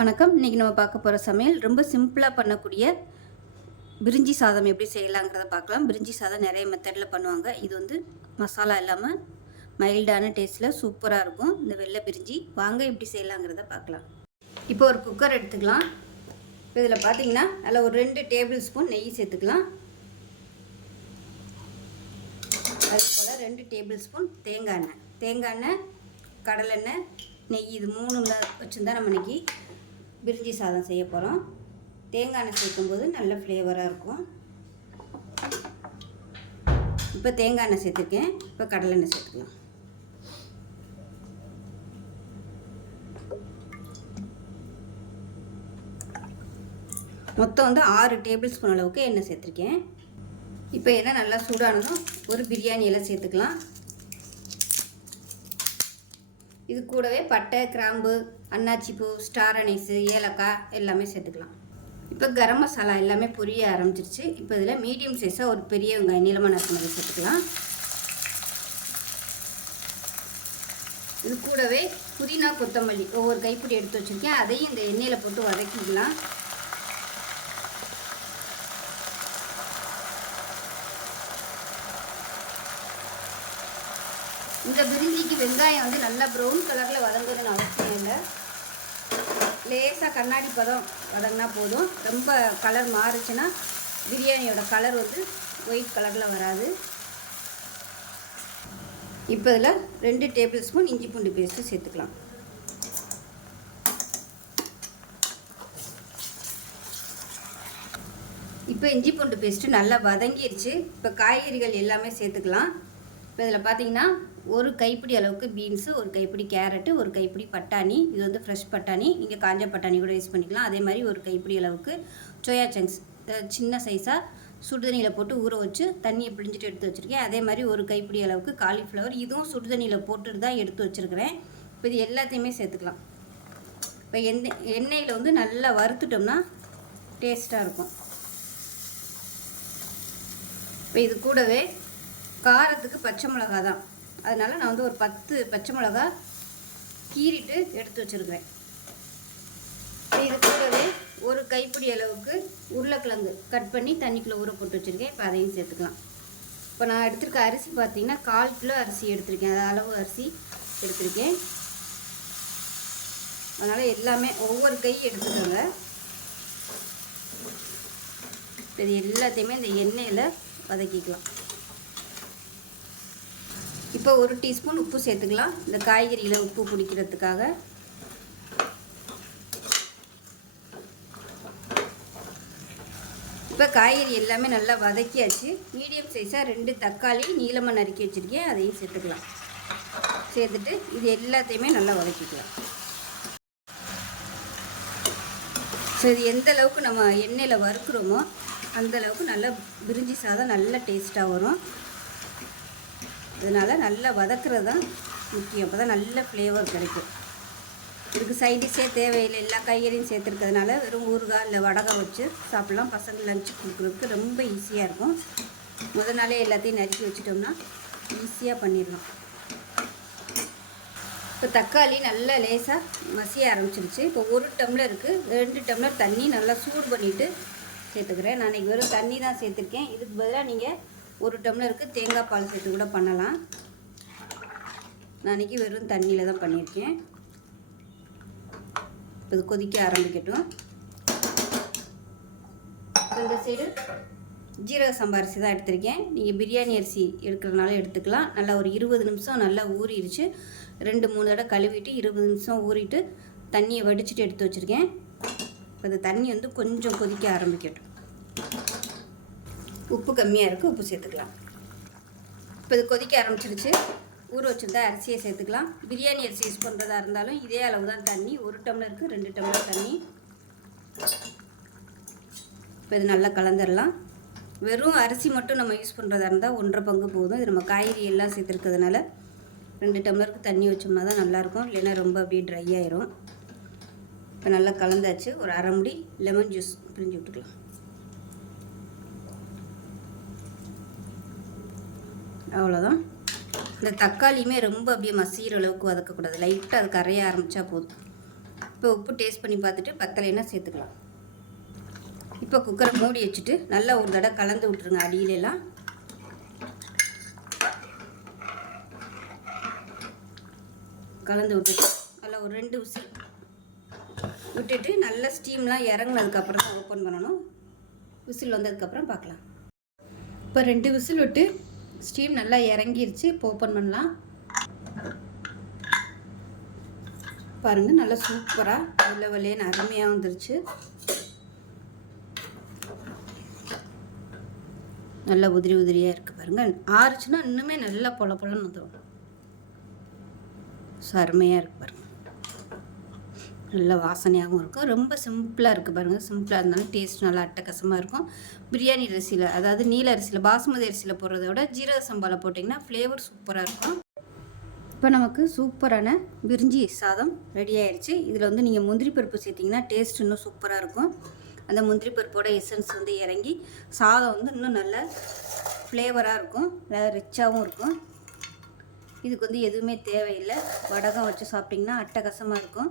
வணக்கம். இன்றைக்கி நம்ம பார்க்க போகிற சமையல் ரொம்ப சிம்பிளாக பண்ணக்கூடிய பிரிஞ்சி சாதம் எப்படி செய்யலாங்கிறத பார்க்கலாம். பிரிஞ்சி சாதம் நிறைய மெத்தடில் பண்ணுவாங்க. இது வந்து மசாலா இல்லாமல் மைல்டான டேஸ்ட்டில் சூப்பராக இருக்கும். இந்த வெள்ளை பிரிஞ்சி வாங்க எப்படி செய்யலாங்கிறத பார்க்கலாம். இப்போ ஒரு குக்கர் எடுத்துக்கலாம். இப்போ இதில் பார்த்தீங்கன்னா அதில் ஒரு ரெண்டு டேபிள் ஸ்பூன் நெய் சேர்த்துக்கலாம். அது போல் ரெண்டு டேபிள் ஸ்பூன் தேங்காய் எண்ணெய். தேங்காய் எண்ணெய் கடலெண்ணெய் நெய் இது மூணு வச்சுருந்தா நம்ம இன்னைக்கு பிரிஞ்சி சாதம் செய்ய போகிறோம் தேங்காய் எண்ணெய் சேர்க்கும்போது நல்ல ஃப்ளேவராக இருக்கும். இப்போ தேங்காய் எண்ணெய் சேர்த்துருக்கேன். இப்போ கடலை எண்ணெய் சேர்த்துக்கலாம். மொத்தம் வந்து ஆறு டேபிள் ஸ்பூன் அளவுக்கு எண்ணெய் சேர்த்துருக்கேன். இப்போ எண்ணெய் நல்லா சூடானதும் ஒரு பிரியாணி எல்லாம் சேர்த்துக்கலாம். இது கூடவே பட்டை கிராம்பு அன்னாச்சிப்பூ ஸ்டார் அனைஸு ஏலக்காய் எல்லாமே சேர்த்துக்கலாம். இப்போ கரம் மசாலா எல்லாமே பொரிய ஆரம்பிச்சிருச்சு. இப்போ இதில் மீடியம் சைஸாக ஒரு பெரிய வெங்காயம் நீளமான நறுக்கினதை சேர்த்துக்கலாம். இது கூடவே புதினா கொத்தமல்லி ஒவ்வொரு கைப்பிடி எடுத்து வச்சுருக்கேன். அதையும் இந்த எண்ணெயில் போட்டு வதக்கிக்கலாம். இந்த பிரிஞ்சிக்கு வெங்காயம் வந்து நல்லா ப்ரௌன் கலரில் வதங்குறதுன்னு அவசியம் இல்லை. லேசாக கண்ணாடி பதம் வதங்கினா போதும். ரொம்ப கலர் மாறுச்சுன்னா பிரியாணியோட கலர் வந்து ஒயிட் கலரில் வராது. இப்போ இதில் ரெண்டு டேபிள் ஸ்பூன் இஞ்சி பூண்டு பேஸ்ட்டு சேர்த்துக்கலாம். இப்போ இஞ்சி பூண்டு பேஸ்ட்டு நல்லா வதங்கிருச்சு. இப்போ காய்கறிகள் எல்லாமே சேர்த்துக்கலாம். இப்போ இதில் பார்த்தீங்கன்னா ஒரு கைப்பிடி அளவுக்கு பீன்ஸு ஒரு கைப்பிடி கேரட்டு ஒரு கைப்பிடி பட்டாணி. இது வந்து ஃப்ரெஷ் பட்டாணி. நீங்கள் காஞ்ச பட்டாணி கூட யூஸ் பண்ணிக்கலாம். அதே மாதிரி ஒரு கைப்பிடி அளவுக்கு சோயா சங்க்ஸ் சின்ன சைஸாக சுடுதண்ணியில் போட்டு ஊற வச்சு தண்ணியை பிழிஞ்சிட்டு எடுத்து வச்சுருக்கேன். அதே மாதிரி ஒரு கைப்பிடி அளவுக்கு காலிஃப்ளவர் இதுவும் சுடுதண்ணியில் போட்டுட்டு தான் எடுத்து வச்சுருக்கிறேன். இப்போ இது எல்லாத்தையுமே சேர்த்துக்கலாம். இப்போ எண்ணெய் எண்ணெயில் வந்து நல்லா வறுத்துட்டோம்னா டேஸ்ட்டாக இருக்கும். இப்போ இது கூடவே காரத்துக்கு பச்சை மிளகா தான். அதனால் நான் வந்து ஒரு பத்து பச்சை மிளகா கீறிட்டு எடுத்து வச்சுருக்கிறேன். இது கூடவே ஒரு கைப்பிடி அளவுக்கு உருளைக்கிழங்கு கட் பண்ணி தண்ணிக்குள்ளே ஊற போட்டு வச்சுருக்கேன். இப்போ அதையும் சேர்த்துக்கலாம். இப்போ நான் எடுத்திருக்க அரிசி பார்த்தீங்கன்னா கால் கிலோ அரிசி எடுத்திருக்கேன். அது அளவு அரிசி எடுத்திருக்கேன். அதனால் எல்லாமே ஒவ்வொரு கை எடுத்துக்கோங்க. இது எல்லாத்தையுமே இந்த எண்ணெயில் வதக்கிக்கலாம். இப்போ ஒரு டீஸ்பூன் உப்பு சேர்த்துக்கலாம். இந்த காய்கறியில் உப்பு பிடிக்கிறதுக்காக. இப்போ காய்கறி எல்லாமே நல்லா வதக்கியாச்சு. மீடியம் சைஸாக ரெண்டு தக்காளி நீளமாக நறுக்கி வச்சுருக்கேன். அதையும் சேர்த்துக்கலாம். சேர்த்துட்டு இது எல்லாத்தையுமே நல்லா வதக்கிக்கலாம். ஸோ இது எந்த அளவுக்கு நம்ம எண்ணெயில் வறுக்கிறோமோ அந்த அளவுக்கு நல்லா பிரிஞ்சி சாதம் நல்ல டேஸ்ட்டாக வரும். இதனால் நல்லா வதக்குறது தான் முக்கியம். அப்போ தான் நல்ல ஃப்ளேவர் கிடைக்கும். இதுக்கு சைடிஷே தேவையில்லை. எல்லா காய்கறியும் சேர்த்துருக்கிறதுனால வெறும் ஊறுகாய் இல்லை வடகம் வச்சு சாப்பிட்லாம். பசங்க லஞ்சு கொடுக்குறதுக்கு ரொம்ப ஈஸியாக இருக்கும். முத நாளே எல்லாத்தையும் நறுக்கி வச்சுட்டோம்னா ஈஸியாக பண்ணிடலாம். இப்போ தக்காளி நல்லா லேசாக மசிய ஆரம்பிச்சிருச்சு. இப்போ ஒரு டம்ளருக்கு ரெண்டு டம்ளர் தண்ணி நல்லா சூடு பண்ணிவிட்டு சேர்த்துக்கிறேன். நான் இன்றைக்கி வெறும் தண்ணி தான் சேர்த்துருக்கேன். இதுக்கு பதிலாக நீங்கள் ஒரு டம்ளருக்கு தேங்காய் பால் சேர்த்து கூட பண்ணலாம். நான் இன்றைக்கி வெறும் தண்ணியில் தான் பண்ணியிருக்கேன். இப்போ இது கொதிக்க ஆரம்பிக்கட்டும். இந்த சைடு ஜீரக சம்பா அரிசி தான் எடுத்திருக்கேன். நீங்கள் பிரியாணி அரிசி எடுக்கிறதுனால எடுத்துக்கலாம். நல்லா ஒரு இருபது நிமிஷம் நல்லா ஊறிடுச்சு. ரெண்டு மூணு தடவை கழுவிட்டு இருபது நிமிஷம் ஊறிட்டு தண்ணியை வடிச்சிட்டு எடுத்து வச்சுருக்கேன். இப்போ இந்த தண்ணி வந்து கொஞ்சம் கொதிக்க ஆரம்பிக்கட்டும். உப்பு கம்மியாக இருக்குது உப்பு சேர்த்துக்கலாம். இப்போ இது கொதிக்க ஆரம்பிச்சிருச்சு. ஊற வச்சுருந்தா அரிசியை சேர்த்துக்கலாம். பிரியாணி அரிசி யூஸ் பண்ணுறதா இருந்தாலும் இதே அளவு தான் தண்ணி. ஒரு டம்ளருக்கு ரெண்டு டம்ளர் தண்ணி. இப்போ இது நல்லா கலந்துடலாம் வெறும் அரிசி மட்டும் நம்ம யூஸ் பண்ணுறதா இருந்தால் ஒன்றரை பங்கு போதும். இது நம்ம காய்கறி எல்லாம் சேர்த்துருக்கிறதுனால ரெண்டு டம்ளருக்கு தண்ணி வச்சோம்னா தான் நல்லாயிருக்கும். இல்லைன்னா ரொம்ப அப்படியே ட்ரை ஆயிரும். இப்போ நல்லா கலந்தாச்சு. ஒரு அரை முடி லெமன் ஜூஸ் பிரிஞ்சு விட்டுக்கலாம். அவ்வளோதான் இந்த தக்காளியுமே ரொம்ப அப்படியே மசிகிற அளவுக்கு வதக்கக்கூடாது. லைட்டாக அது கரைய ஆரம்பித்தா போதும். இப்போ உப்பு டேஸ்ட் பண்ணி பார்த்துட்டு பத்தலைன்னா சேர்த்துக்கலாம். இப்போ குக்கரை மூடி வச்சுட்டு நல்லா ஒரு தடவை கலந்து விட்ருங்க அடியிலெல்லாம். கலந்து விட்டுட்டு நல்லா ஒரு ரெண்டு விசில் விட்டுட்டு நல்லா ஸ்டீம்லாம் இறங்குனதுக்கப்புறம் தான் ஓப்பன் பண்ணணும். விசில் வந்ததுக்கப்புறம் பார்க்கலாம். இப்போ ரெண்டு விசில் விட்டு ஸ்டீம் நல்லா இறங்கிருச்சு. இப்போ ஓப்பன் பண்ணலாம். பாருங்கள் நல்லா சூப்பராக வெள்ளை வெள்ளையன்னு அருமையாக வந்துருச்சு. நல்லா உதிரி உதிரியாக இருக்குது பாருங்கள் ஆறுச்சுன்னா இன்னுமே நல்லா பொல பொலன்னு வந்துடும் ஸோ அருமையாக இருக்குது பாருங்கள் நல்ல வாசனையாகவும் இருக்கும். ரொம்ப சிம்பிளாக இருக்குது பாருங்கள் சிம்பிளாக இருந்தாலும் டேஸ்ட் நல்லா அட்டகாசமாக இருக்கும். பிரியாணி அரிசியில் அதாவது நீல அரிசியில் பாசுமதி அரிசியில் போடுறத விட ஜீரக சம்பாவில் போட்டிங்கன்னா ஃப்ளேவர் சூப்பராக இருக்கும். இப்போ நமக்கு சூப்பரான பிரிஞ்சி சாதம் ரெடி ஆயிடுச்சு இதில் வந்து நீங்கள் முந்திரி பருப்பு சேர்த்திங்கன்னா டேஸ்ட் இன்னும் சூப்பராக இருக்கும். அந்த முந்திரி பருப்போட எசன்ஸ் வந்து இறங்கி சாதம் வந்து இன்னும் நல்ல ஃப்ளேவராக இருக்கும். நல்லா ரிச்சாகவும் இருக்கும். இதுக்கு வந்து எதுவுமே தேவையில்லை. வடகம் வச்சு சாப்பிட்டிங்கன்னா அட்டகாசமாக இருக்கும்.